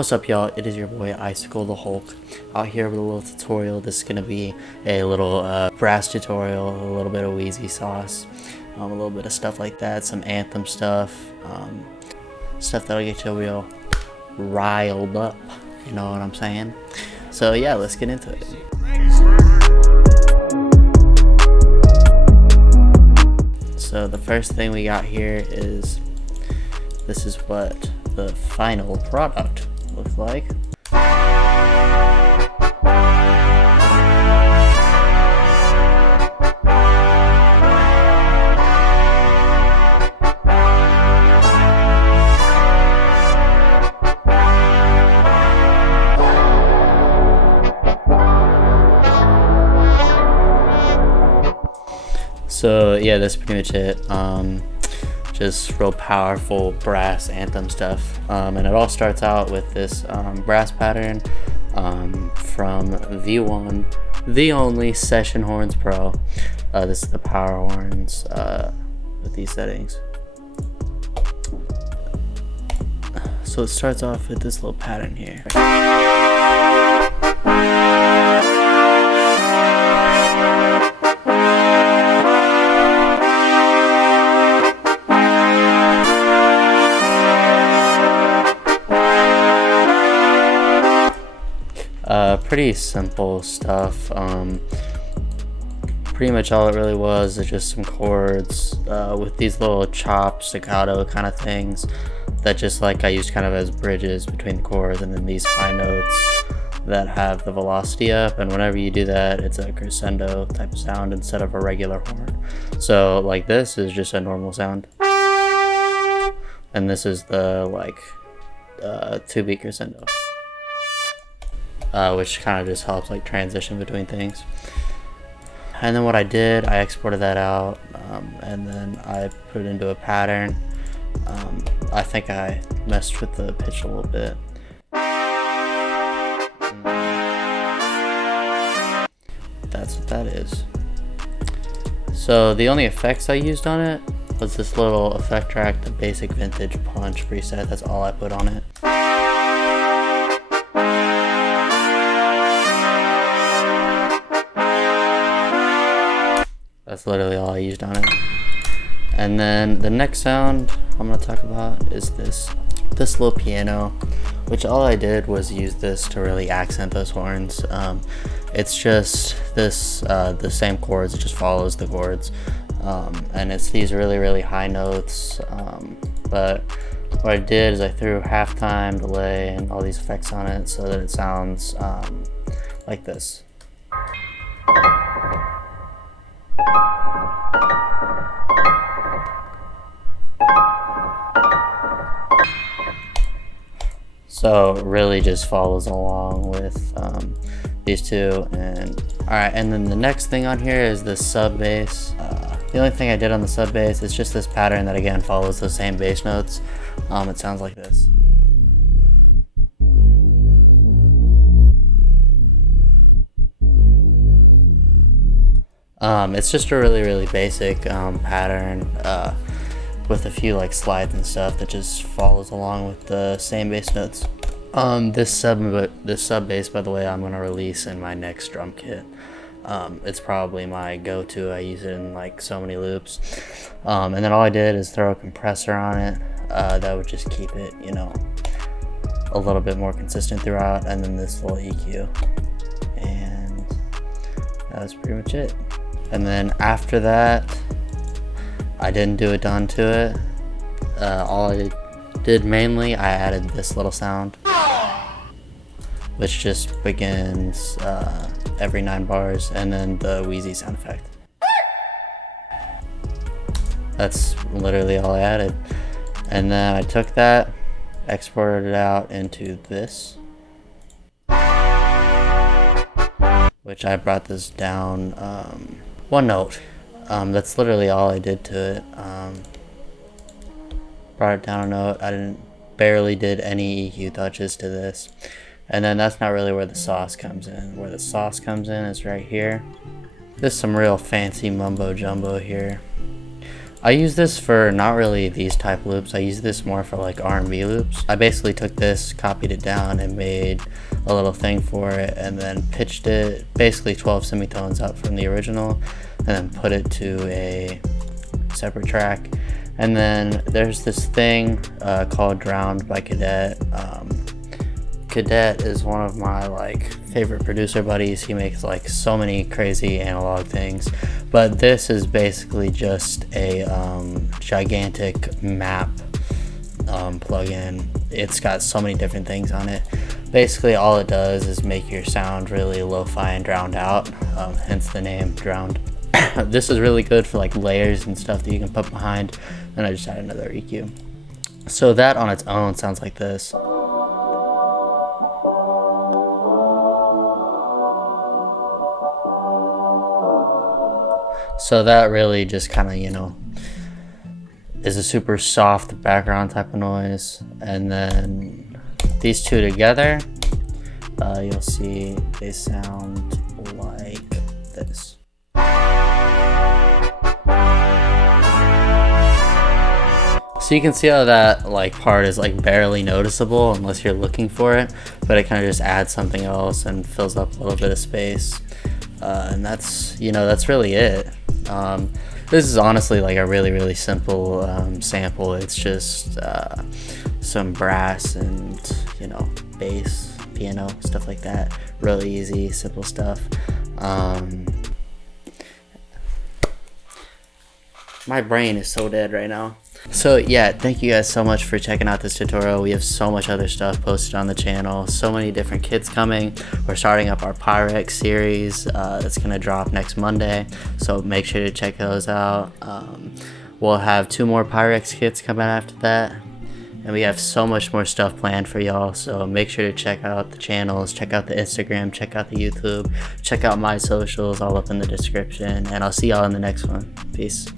What's up, y'all? It is your boy Icicle the Hulk out here with a little tutorial. This is gonna be a little brass tutorial, a little bit of Wheezy sauce, a little bit of stuff like that, some anthem stuff, stuff that'll get you real riled up. You know what I'm saying? So yeah, let's get into it. So the first thing we got here is this is what the final product looks like. So yeah, that's pretty much it. Just real powerful brass anthem stuff, and it all starts out with this brass pattern from V1, the only Session Horns Pro. This is the power horns with these settings. So it starts off with this little pattern here. Pretty simple stuff. Pretty much all it really was is just some chords with these little chop staccato kind of things that just like I used kind of as bridges between the chords, and then these high notes that have the velocity up, and whenever you do that it's a crescendo type of sound instead of a regular horn. So like this is just a normal sound, and this is the like 2-beat crescendo. Which kind of just helps like transition between things. And then what I did, I exported that out, and then I put it into a pattern. I think I messed with the pitch a little bit. That's what that is. So the only effects I used on it was this little effect track, the basic vintage punch preset. That's all I put on it. That's literally all I used on it. And then the next sound I'm gonna talk about is this little piano, which all I did was use this to really accent those horns. It's just this the same chords, it just follows the chords, and it's these really high notes. But what I did is I threw halftime, delay, and all these effects on it so that it sounds like this. So it really just follows along with these two. And alright, and then the next thing on here is this sub bass. The only thing I did on the sub bass is just this pattern that again follows the same bass notes. It sounds like this. It's just a really basic pattern with a few like slides and stuff that just follows along with the same bass notes. This sub bass, by the way, I'm gonna release in my next drum kit. It's probably my go-to. I use it in like so many loops. And then all I did is throw a compressor on it. That would just keep it, you know, a little bit more consistent throughout. And then this little EQ, and that was pretty much it. And then after that, I didn't do a done to it. All I did mainly, I added this little sound, which just begins every 9 bars, and then the Wheezy sound effect. That's literally all I added. And then I took that, exported it out into this, which I brought this down 1 note. That's literally all I did to it. Brought it down a note. I barely did any EQ touches to this. And then that's not really where the sauce comes in. Where the sauce comes in is right here. There's some real fancy mumbo jumbo here. I use this for not really these type loops. I use this more for like R&B loops. I basically took this, copied it down, and made a little thing for it, and then pitched it basically 12 semitones up from the original, and then put it to a separate track. And then there's this thing called Drowned by Cadet. Cadet is one of my like favorite producer buddies. He makes like so many crazy analog things, but this is basically just a gigantic map plugin. It's got so many different things on it. Basically all it does is make your sound really lo-fi and drowned out, hence the name Drowned. This is really good for like layers and stuff that you can put behind, and I just add another EQ. So that on its own sounds like this. So that really just kind of, you know, is a super soft background type of noise. And then these two together, you'll see they sound like this. So you can see how that like part is like barely noticeable unless you're looking for it, but it kind of just adds something else and fills up a little bit of space. And that's, you know, that's really it. This is honestly like a really simple sample. It's just some brass and, you know, bass, piano, stuff like that. Really easy, simple stuff. My brain is so dead right now. So yeah, thank you guys so much for checking out this tutorial. We have so much other stuff posted on the channel, so many different kits coming. We're starting up our Pyrex series that's gonna drop next Monday, so make sure to check those out. We'll have 2 more Pyrex kits coming after that, and we have so much more stuff planned for y'all, so make sure to check out the channels, check out the Instagram, check out the YouTube, check out my socials all up in the description, and I'll see y'all in the next one. Peace.